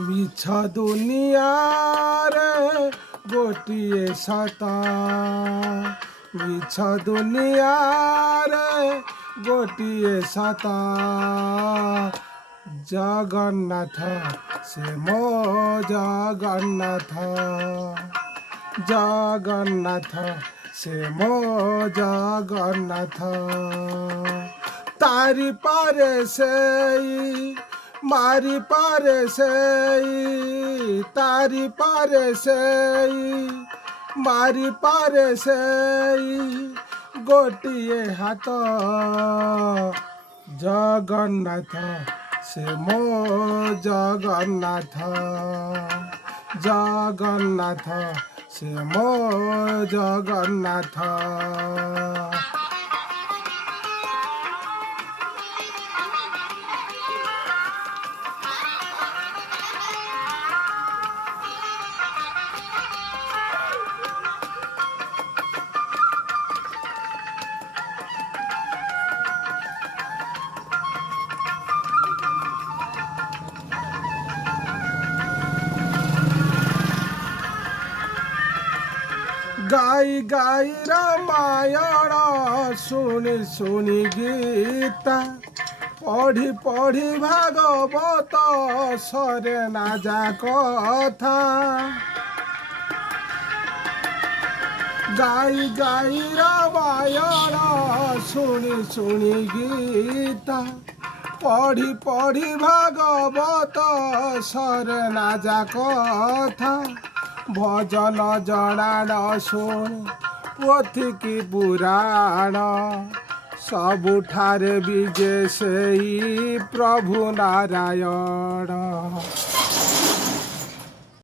मिछ दुनियारे गोटिए सता मिछ दुनियारे गोटिए सता जगन्नाथ से मो जगन्नाथ जगन्नाथ से मो जगन्नाथ तारी पारे से मारी पारे से तारी पारे से मारी पारे से गोटिए हाथ जगन्नाथ से मो जगन्नाथ जगन्नाथ से मो जगन्नाथ गाई गाई रामायण शुणी शुणी गीता पढ़ी पढ़ी भागवत सरे ना जा कथा गाई गाई रामायण शुणी शुणी गीता पढ़ी पढ़ी भागवत सरे ना जा कथा भजन जनाण शुण पोथी की पुराण सबुठारे विजय से प्रभु नारायण।